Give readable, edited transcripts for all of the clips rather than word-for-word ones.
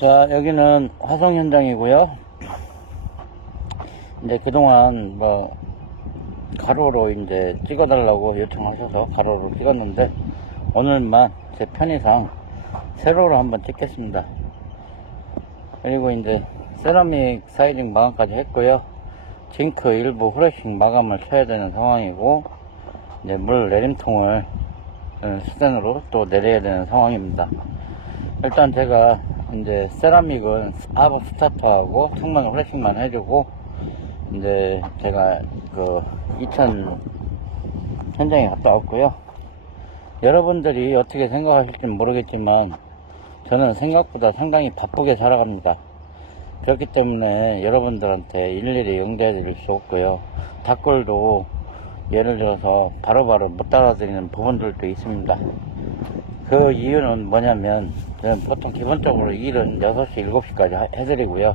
자, 여기는 화성 현장이고요. 이제 그동안 가로로 이제 찍어달라고 요청하셔서 가로로 찍었는데, 오늘만 제 편의상 세로로 한번 찍겠습니다. 그리고 이제 세라믹 사이딩 마감까지 했고요. 징크 일부 후레싱 마감을 쳐야 되는 상황이고, 이제 물 내림통을 수전으로 또 내려야 되는 상황입니다. 일단 제가 이제 세라믹은 아부 스타터하고 창문 후레싱만 해주고, 이제 제가 그 이천 현장에 갔다 왔고요. 여러분들이 어떻게 생각하실지 모르겠지만 저는 생각보다 상당히 바쁘게 살아갑니다. 그렇기 때문에 여러분들한테 일일이 응대해 드릴 수 없고요. 댓글도 예를 들어서 바로바로 못 따라드리는 부분들도 있습니다. 그 이유는 뭐냐면, 저는 보통 기본적으로 일은 6시, 7시까지 해드리고요.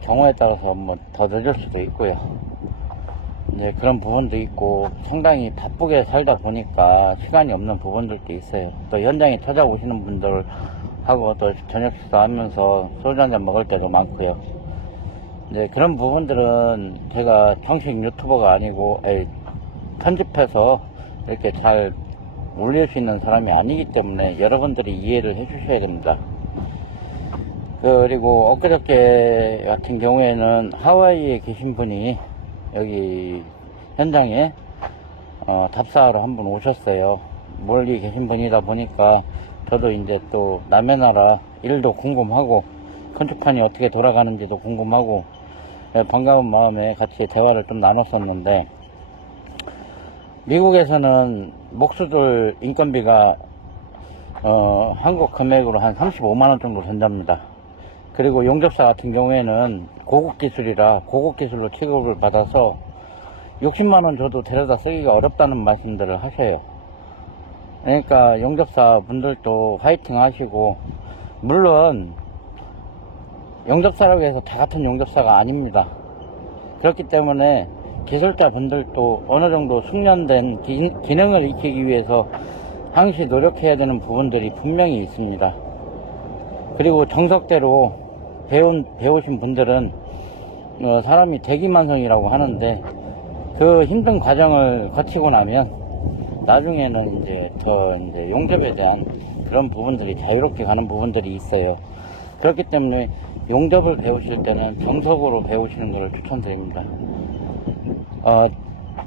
경우에 따라서 더 늦을 수도 있고요. 이제 그런 부분도 있고, 상당히 바쁘게 살다 보니까 시간이 없는 부분들도 있어요. 또 현장에 찾아오시는 분들하고 또 저녁 식사하면서 소주 한잔 먹을 때도 많고요. 이제 그런 부분들은 제가 정식 유튜버가 아니고, 편집해서 이렇게 잘 올릴 수 있는 사람이 아니기 때문에 여러분들이 이해를 해 주셔야 됩니다. 그리고 엊그저께 같은 경우에는 하와이에 계신 분이 여기 현장에 답사하러 한분 오셨어요. 멀리 계신 분이다 보니까 저도 이제 또 남의 나라 일도 궁금하고 건축판이 어떻게 돌아가는지도 궁금하고 반가운 마음에 같이 대화를 좀 나눴었는데, 미국에서는 목수들 인건비가 한국 금액으로 한 35만원 정도 된답니다. 그리고 용접사 같은 경우에는 고급 기술이라 고급 기술로 취급을 받아서 60만원 줘도 데려다 쓰기가 어렵다는 말씀들을 하셔요. 그러니까 용접사 분들도 화이팅 하시고, 물론 용접사라고 해서 다 같은 용접사가 아닙니다. 그렇기 때문에 기술자 분들도 어느 정도 숙련된 기능을 익히기 위해서 항시 노력해야 되는 부분들이 분명히 있습니다. 그리고 정석대로 배우신 분들은 사람이 대기만성이라고 하는데, 그 힘든 과정을 거치고 나면 나중에는 이제 용접에 대한 그런 부분들이 자유롭게 가는 부분들이 있어요. 그렇기 때문에 용접을 배우실 때는 정석으로 배우시는 것을 추천드립니다.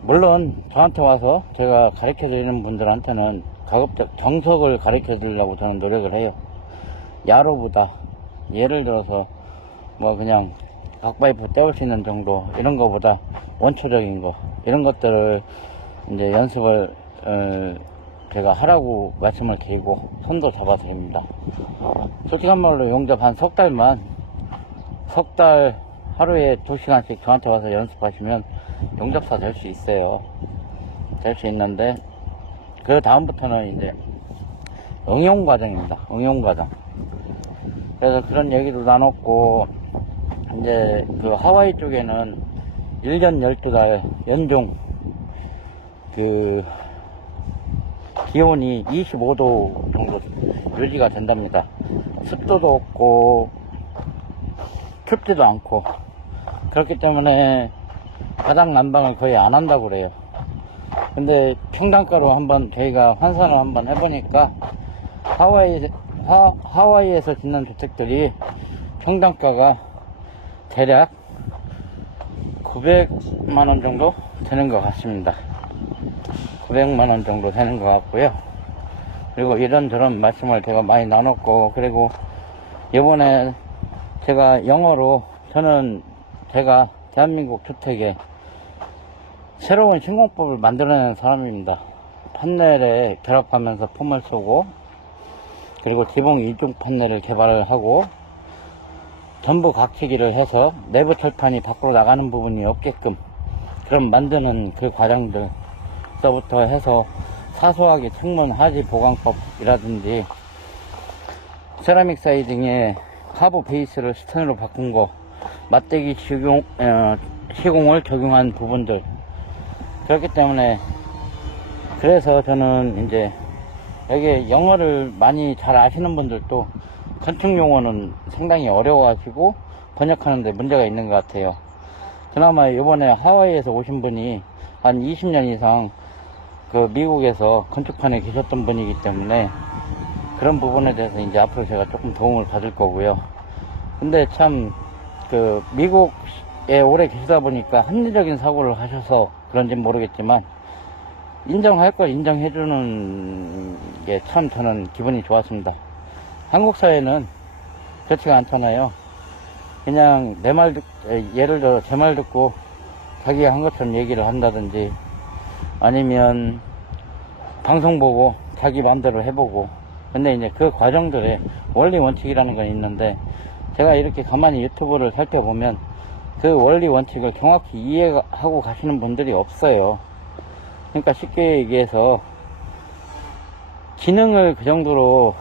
물론 저한테 와서 제가 가르쳐 드리는 분들한테는 가급적 정석을 가르쳐 드리려고 저는 노력을 해요. 야로보다, 예를 들어서 그냥 각파이프 떼올 수 있는 정도, 이런 거보다 원초적인 거, 이런 것들을 이제 연습을 제가 하라고 말씀을 드리고 손도 잡아 드립니다. 솔직한 말로 용접 한 석 달 하루에 2시간씩 저한테 와서 연습하시면 용접사 될 수 있어요. 될 수 있는데, 그 다음부터는 이제 응용 과정입니다. 응용 과정. 그래서 그런 얘기도 나눴고, 이제 그 하와이 쪽에는 1년 12달 연중 기온이 25도 정도 유지가 된답니다. 습도도 없고 춥지도 않고, 그렇기 때문에 바닥 난방을 거의 안 한다고 그래요. 근데 평당가로 한번 저희가 환산을 한번 해보니까 하와이에서 짓는 주택들이 평당가가 대략 900만원 정도 되는 것 같습니다. 900만원 정도 되는 것 같고요. 그리고 이런저런 말씀을 제가 많이 나눴고, 그리고 이번에 제가 영어로, 제가 대한민국 주택에 새로운 신공법을 만들어내는 사람입니다. 판넬에 결합하면서 폼을 쏘고, 그리고 지붕 이중 판넬을 개발을 하고, 전부 각치기를 해서 내부 철판이 밖으로 나가는 부분이 없게끔 그럼 만드는 그 과정들서부터 해서 사소하게 창문 하지 보강법이라든지 세라믹 사이딩에 카브 베이스를 스텐으로 바꾼 거, 맞대기 시공을 적용한 부분들. 그렇기 때문에, 그래서 저는 이제 여기 영어를 많이 잘 아시는 분들도 건축 용어는 상당히 어려워가지고 번역하는데 문제가 있는 것 같아요. 그나마 이번에 하와이에서 오신 분이 한 20년 이상 그 미국에서 건축판에 계셨던 분이기 때문에 그런 부분에 대해서 이제 앞으로 제가 조금 도움을 받을 거고요. 근데 참 그 미국에 오래 계시다 보니까 합리적인 사고를 하셔서 그런지 모르겠지만 인정할 걸 인정해주는 게 참 저는 기분이 좋았습니다. 한국 사회는 그렇지가 않잖아요. 그냥 내 말 예를 들어 제 말 듣고 자기가 한 것처럼 얘기를 한다든지 아니면 방송 보고 자기 맘대로 해보고, 근데 이제 그 과정들에 원리 원칙이라는 건 있는데 제가 이렇게 가만히 유튜브를 살펴보면 그 원리 원칙을 정확히 이해하고 가시는 분들이 없어요. 그러니까 쉽게 얘기해서 기능을 그 정도로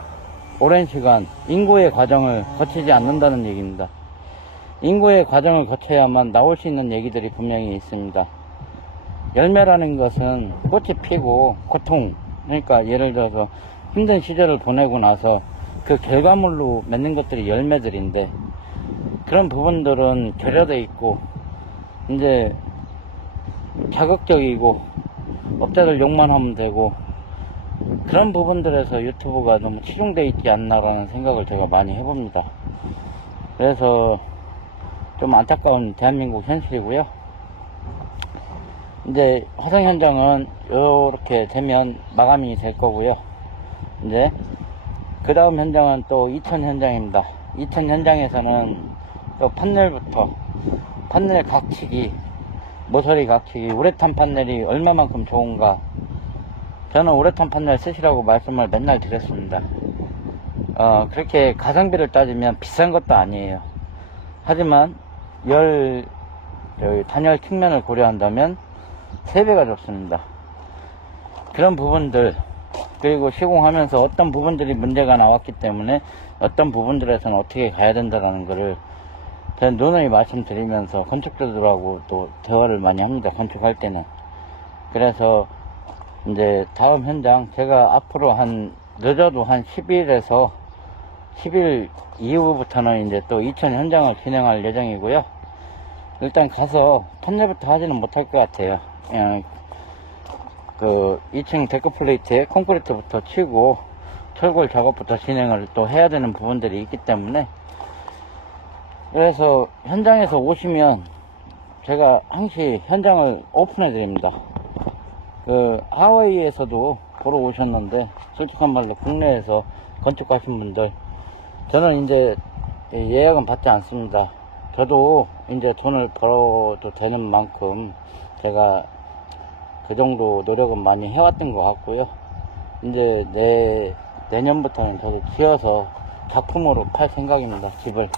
오랜 시간 인고의 과정을 거치지 않는다는 얘기입니다. 인고의 과정을 거쳐야만 나올 수 있는 얘기들이 분명히 있습니다. 열매라는 것은 꽃이 피고 고통, 그러니까 예를 들어서 힘든 시절을 보내고 나서 그 결과물로 맺는 것들이 열매들인데, 그런 부분들은 결여되어 있고 이제 자극적이고 업자들 욕만 하면 되고, 그런 부분들에서 유튜브가 너무 치중되어 있지 않나라는 생각을 제가 많이 해봅니다. 그래서 좀 안타까운 대한민국 현실이고요. 이제 화성 현장은 이렇게 되면 마감이 될 거고요. 이제 그 다음 현장은 또 이천 현장입니다. 이천 현장에서는 또 판넬부터 판넬 각치기, 모서리 각치기, 우레탄 판넬이 얼마만큼 좋은가. 저는 우레탄 판넬 쓰시라고 말씀을 맨날 드렸습니다. 그렇게 가성비를 따지면 비싼 것도 아니에요. 하지만 단열 측면을 고려한다면 3배가 좋습니다. 그런 부분들, 그리고 시공하면서 어떤 부분들이 문제가 나왔기 때문에 어떤 부분들에서는 어떻게 가야 된다는 거를 저는 누누이 말씀드리면서 건축주들하고 또 대화를 많이 합니다. 건축할 때는. 그래서 이제 다음 현장 제가 앞으로 늦어도 한 10일에서 10일 이후부터는 이제 또 이천 현장을 진행할 예정이고요. 일단 가서 판넬부터 하지는 못할 것 같아요. 그냥 그 2층 데크 플레이트에 콘크리트부터 치고 철골 작업부터 진행을 또 해야 되는 부분들이 있기 때문에, 그래서 현장에서 오시면 제가 항시 현장을 오픈해 드립니다. 그 하와이에서도 보러 오셨는데 솔직한 말로 국내에서 건축하신 분들, 저는 이제 예약은 받지 않습니다. 저도 이제 돈을 벌어도 되는 만큼 제가 그 정도 노력은 많이 해왔던 것 같고요. 이제 내년부터는 저도 지어서 작품으로 팔 생각입니다. 집을.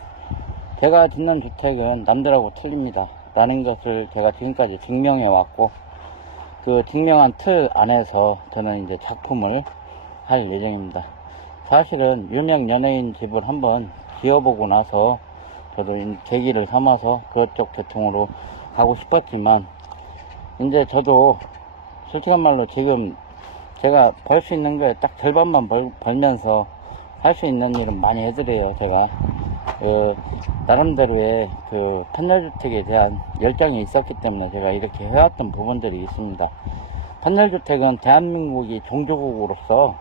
제가 짓는 주택은 남들하고 틀립니다 라는 것을 제가 지금까지 증명해 왔고, 그 증명한 틀 안에서 저는 이제 작품을 할 예정입니다. 사실은 유명 연예인 집을 한번 지어보고 나서 저도 계기를 삼아서 그쪽 계통으로 가고 싶었지만, 이제 저도 솔직한 말로 지금 제가 벌 수 있는 거에 딱 절반만 벌면서 할 수 있는 일은 많이 해드려요. 제가 나름대로의 그 판넬주택에 대한 열정이 있었기 때문에 제가 이렇게 해왔던 부분들이 있습니다. 판넬주택은 대한민국이 종주국으로서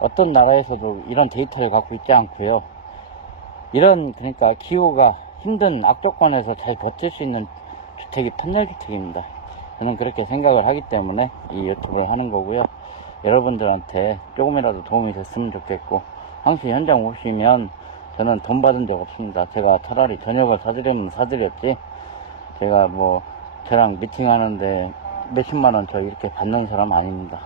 어떤 나라에서도 이런 데이터를 갖고 있지 않고요. 그러니까 기후가 힘든 악조건에서 잘 버틸 수 있는 주택이 판넬주택입니다. 저는 그렇게 생각을 하기 때문에 이 유튜브를 하는 거고요. 여러분들한테 조금이라도 도움이 됐으면 좋겠고, 항상 현장 오시면 저는 돈 받은 적 없습니다. 제가 차라리 저녁을 사드리면 사드렸지, 제가 뭐 저랑 미팅하는데 몇십만원 저 이렇게 받는 사람 아닙니다.